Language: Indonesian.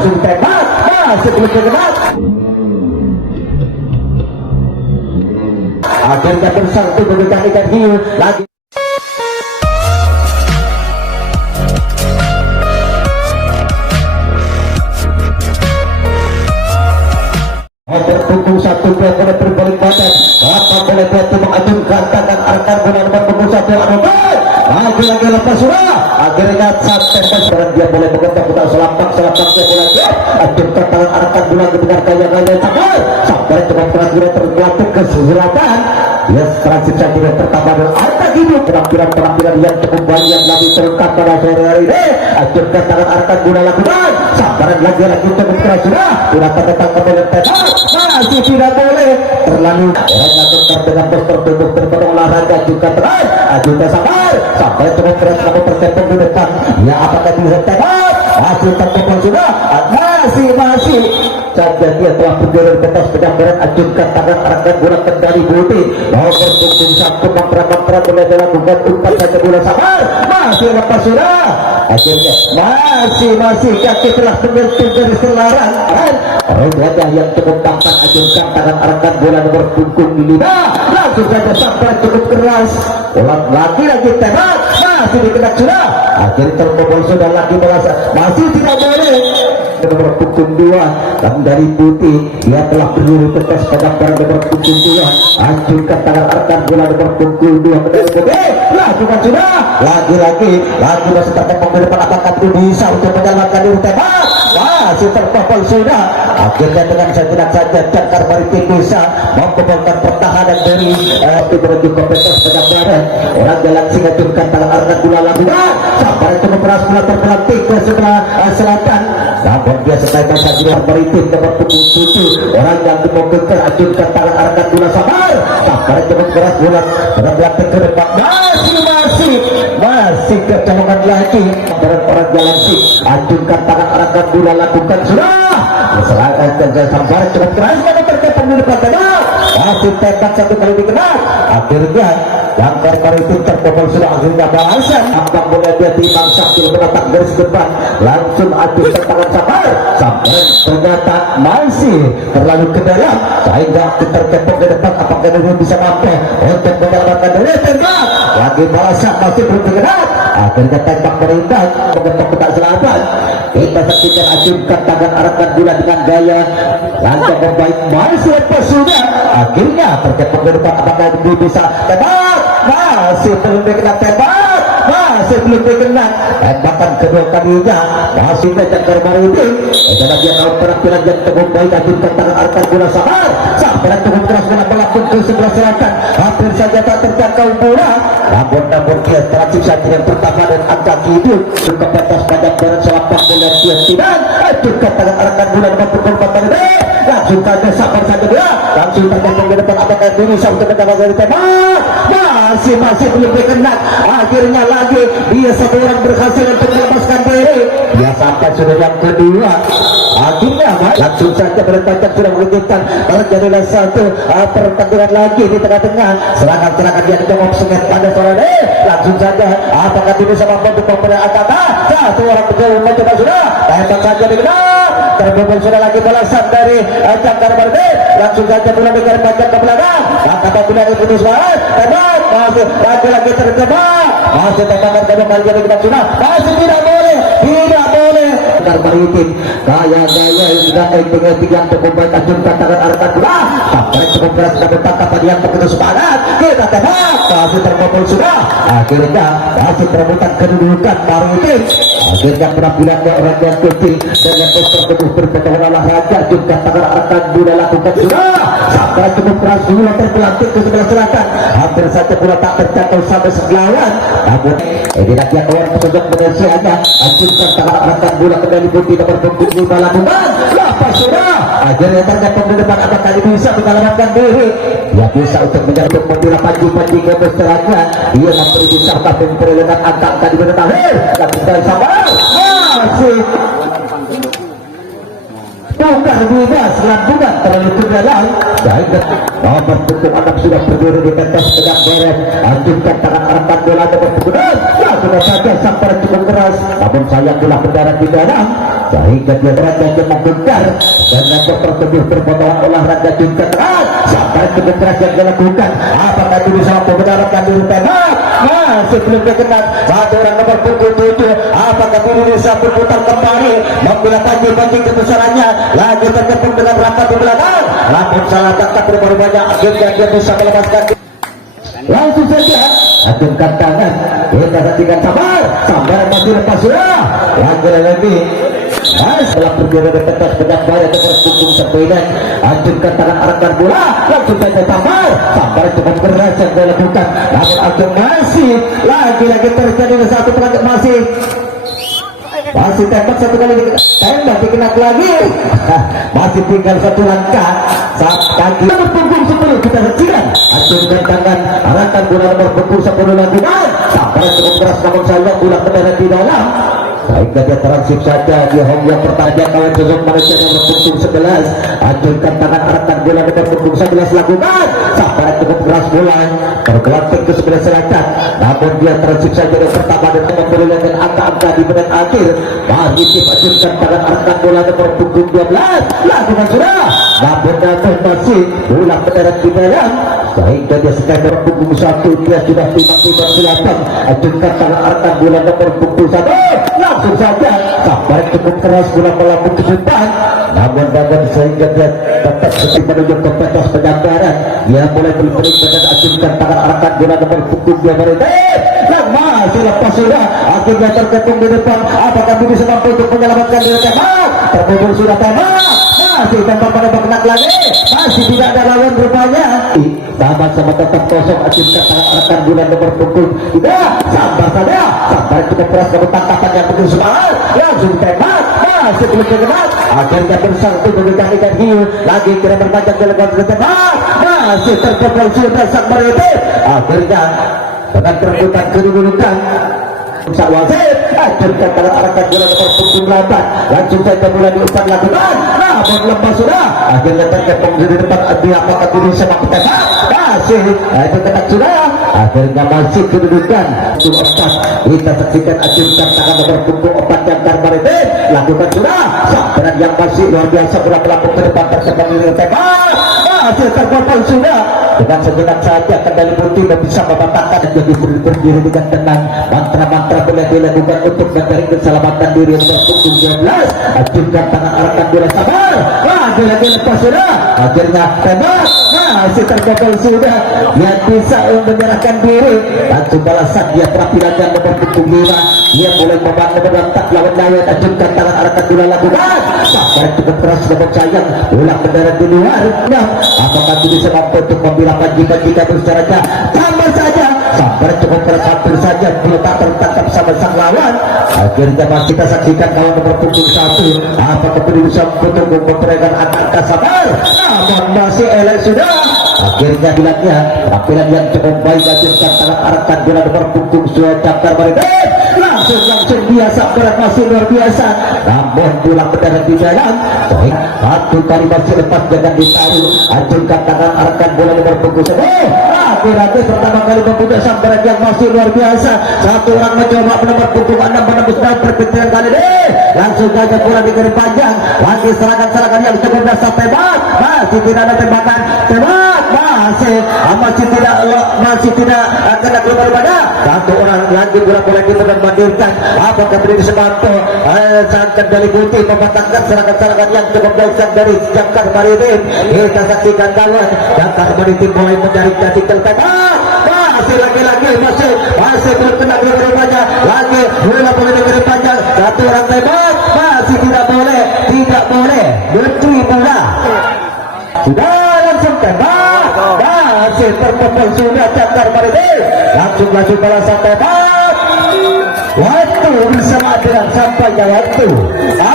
langsung tembak, masih belum terkena. Akhirnya bersatu memberikan ikan hiu lagi. Berpunggung satu dia boleh berbalik badan, apa boleh dia mengacungkan tangan arkan bola nomor punggung satu Anokai. Lagi-lagi lepas sudah, akhirnya sampai dan dia boleh mengetak-ketak selapak dia boleh dia acungkan tangan arkan bola dengan gaya-gaya sampai teman-teman dia tergelatik ke selatan. Dia transit saja yang pertama adalah Arkan hidup penampilan yang cukup banyak lagi terungkap pada sore hari ini. Acungkan tangan Arkan guna lakukan sabaran lagi-lagi cukup keras sudah datang kembali tembak masih tidak boleh terlalu orang lakukan dengan poster tubuh terpenuh olahraga juga terus juga sabar sampai cukup keras namun tertembak di depan ya apakah bisa tembak masih terpukul sudah masih saja dia telah berdiri di atas pedang berat acungkan tangan Arkan guna kendali putih mau berpunggung satu mantra boleh dilakukan umpan saja boleh sabar masih lepas sudah akhirnya masih kaki telah menyentuh dari selaran wajah yang cukup tampak acungkan tangan Arkan bola nomor punggung di lidah langsung saja sampai cukup keras ulang lagi tembak masih dikenak sudah akhirnya terbobol sudah lagi merasa masih tidak boleh nomor punggung 2 dan dari putih dia telah berdiri tetes pada nomor punggung 2 acungkan tangan Arkan bola nomor punggung 2 medali putih lakukan sudah lagi masih tertembak di depan apakah itu bisa untuk menyelamatkan diri tembak masih terpapal sudah akhirnya dengan sejenak saja Cakar Maritim bisa memperbaikan pertahanan dari menuju kompetensi pedang barat orang jalan singa acungkan tangan Arkan bola lakukan sampai itu memperas bola terpelantik ke sebelah selatan namun dia setelah saja Maritim nomor punggung 7 orang yang dimungkinkan acungkan tangan Arkan bola sabar sampai itu memperas bola terpelantik ke depan masih kecolongan lagi orang jalan sih acungkan tangan Arkan bola lakukan sudah serahkan dan sambar cepat keras pada terdepan di depan tembak masih tembak satu kali dikenal akhirnya Cakar Maritim terpukul sudah akhirnya balasan abang boleh dia timbang sambil menatap garis depan langsung acungkan tangan sambar ternyata masih terlalu ke dalam sehingga terkepung di depan apakah dia bisa mampu untuk menyelamatkan diri tembak lagi balasan masih belum dikenal akhirnya tembak berimbang mengetuk petak selatan kita saksikan acungkan tangan Arkan bola dengan gaya lancar membaik masih lepas sudah akhirnya terkepung di depan apakah dia bisa tembak masih belum dikenal tembak masih belum dikenal tembakan kedua kalinya masih Cakar Maritim dan dia tahu penampilan yang cukup baik acungkan tangan Arkan bola sabar sampai cukup keras bola melapun ke sebelah selatan hampir saja tak terjangkau bola namun dia transit saja yang pertama dan angka hidup ke batas pajak barat selapak bola dia tidak acungkan tangan Arkan bola nomor punggung 4 langsung saja sabar saja dia langsung terkepung di depan apakah ini bisa untuk mendapat dari tembak masih belum dikenal akhirnya lagi dia seorang berhasil untuk melepaskan diri dia sampai sudah yang kedua akhirnya langsung saja berpacak sudah menunjukkan terjadilah satu pertempuran lagi di tengah-tengah serangan dia dijawab sengat pada sore ini langsung saja apakah dia bisa mampu untuk memperoleh angkatan satu orang mencoba mencoba sudah tembak saja dikenal terbobol sudah lagi balasan dari Cakar Maritim langsung saja mulai dengan pacak ke belakang apabila itu putus banget tembak masih lagi terjebak masih tembakan kedua kali jadi kita sudah masih tidak boleh Cakar Maritim gaya-gaya yang sudah dengan yang cukup baik acungkan tangan Arkan bola sampai cukup keras dan bertangkapan yang begitu semangat kita tembak masih terbobol sudah akhirnya masih perebutan kedudukan Maritim akhirnya penampilannya orang yang kecil dan yang tubuh berpotong olahraga acungkan tangan Arkan bola lakukan sudah sampai cukup keras bola terpelantik ke sebelah selatan hampir saja bola tak terjangkau sampai sebelahan namun ini lagi yang keluar petunjuk penelitiannya acungkan tangan Arkan bola kendali putih nomor punggung 5 lakukan lepas sudah akhirnya terkepung di depan apakah ini bisa menyelamatkan diri dia bisa untuk menjatuh membela panji ke besteranya dia mampu bisa memperolehkan angka di menit akhir dan kita sabar masih tukar bebas lambungan terlalu ke dalam sehingga nomor punggung 6 sudah berdiri di pentas pedang beret. Anjurkan tangan arahkan bola nomor punggung 6 lakukan saja sampai cukup keras, namun sayang bola mendarat di dalam sehingga dia berada membongkar dan nomor tertuduh berpotongan olahraga tingkat keras sampai cukup keras yang dilakukan. Apakah itu bisa membenarkan diri tembak? Masih belum dikenal satu orang nomor punggung 7. Apakah ini bisa berputar kembali membela pancing kebesarannya lagi terkepung dengan rapat di belakang, namun salah tangkap berubah-ubahnya akhirnya dia bisa melepaskan. Langsung saja acungkan tangan, kita saksikan sabar masih lepas sudah lagi setelah berdiri di pentas pedang bayar dengan punggung sepeda, acungkan tangan arahkan bola langsung saja sabar cukup keras yang dilakukan, namun acung masih lagi terjadi satu pelanggar masih tembak satu kali tembak dikenak lagi masih tinggal satu langkah saat kaki berpunggung 10 kita saksikan acungkan tangan arahkan bola nomor punggung 10 lakukan sampai cukup keras namun sayang bola mendarat di dalam sehingga dia teransip saja di home yang pertanyaan kawan sosok manusia nomor punggung 11. Acungkan tangan arahkan bola nomor punggung 11 lakukan sampai cukup keras bola tergelantik ke sebelah selatan, namun dia teransip saja yang pertama dan memberikan angka-angka di menit akhir. Mari kita acungkan tangan arahkan bola nomor punggung 12 lakukan sudah, namun masih bola mendarat di dalam sehingga dia sekadar punggung 1 dia sudah timbang selatan. Acungkan tangan arahkan bola nomor punggung 1 langsung saja sampai cukup keras bola melambung ke depan, namun badan sehingga dia tetap seperti menuju ke pentas penjambaran. Dia mulai berpeling dengan acungkan tangan arahkan bola nomor punggung 2 yang masih lepas sudah akhirnya terkepung di depan. Apakah dia bisa mampu untuk menyelamatkan diri? Tembak terkepung sudah, tembak masih tembak pada benak lagi, masih tidak ada lawan rupanya, sama-sama tetap kosong. Acungkan tangan arahkan bola nomor punggung 3 sabar saja sampai cukup keras namun tangkapan yang begitu semangat langsung tembak masih belum tembak akhirnya bersatu memberikan ikan hiu lagi kira berpanjang dalam kontra tembak masih terkepung sudah sang meritik akhirnya dengan terputar kedudukan wasit. Acungkan tangan arahkan bola nomor punggung 8 langsung saja mulai diumpan lakukan, namun lepas sudah akhirnya terkepung di depan. Apakah bisa mampu tembak masih itu ketak sudah akhirnya masih kedudukan 4. Kita saksikan acungkan tangan nomor punggung 4 yang termaritim lakukan sudah sampai yang masih luar biasa bola melambung ke depan terkepung di tembak masih terkepung sudah dengan sejenak saja kendali putih dan bisa mematahkan dan jadi berdiri dengan tenang. Mantra-mantra boleh dilakukan untuk mencari keselamatan diri nomor punggung 12. Acungkan tangan arahkan bola sabar lagi lepas sudah akhirnya tembak masih terkepung sudah yang bisa menyerahkan diri langsung balasan dia terapilakan nomor punggung 5. Dia mulai membangun membentak lawan-lawan. Acungkan tangan arahkan bola lakukan sampai cukup keras namun sayang bola mendarat di luar. Apakah itu bisa mampu untuk membela jika bercaranya sama saja sampai cukup keras hampir saja belum tak tertangkap sama sang lawan. Akhirnya masih kita saksikan kawan nomor punggung 1 apakah itu bisa untuk memberikan angka sabar, namun masih elek sudah akhirnya bilangnya tampilan yang cukup baik. Acungkan tangan arahkan bola nomor punggung 2 Cakar Maritim langsung biasa berat masih luar biasa, namun bola mendarat di dalam satu kali masih lepas jangan ditaruh. Acungkan tangan arahkan bola nomor punggung 1 lagi pertama kali mempunyai sambaran yang masih luar biasa. Satu orang mencoba nomor punggung 6 menembus dalam perpindahan kali ini langsung saja bola di garis panjang lagi serangan-serangan yang cukup dasar tembak masih tidak ada tembakan tembak masih tidak kena keluar pada satu orang lagi bola-bola di membandingkan apakah beri semampu sang kendali putih mematahkan serangan-serangan yang cukup dasar dari Cakar Maritim. Kita saksikan kawan Cakar Maritim mulai mencari jati tembak masih lagi-lagi masih belum kena keluar pada lagi bola di garis panjang satu orang tembak masih tidak boleh menteri bola sudah langsung tembak masih terpepul sudah Cakar Maritim langsung balasan tembak waktu bersama dengan sampainya waktu.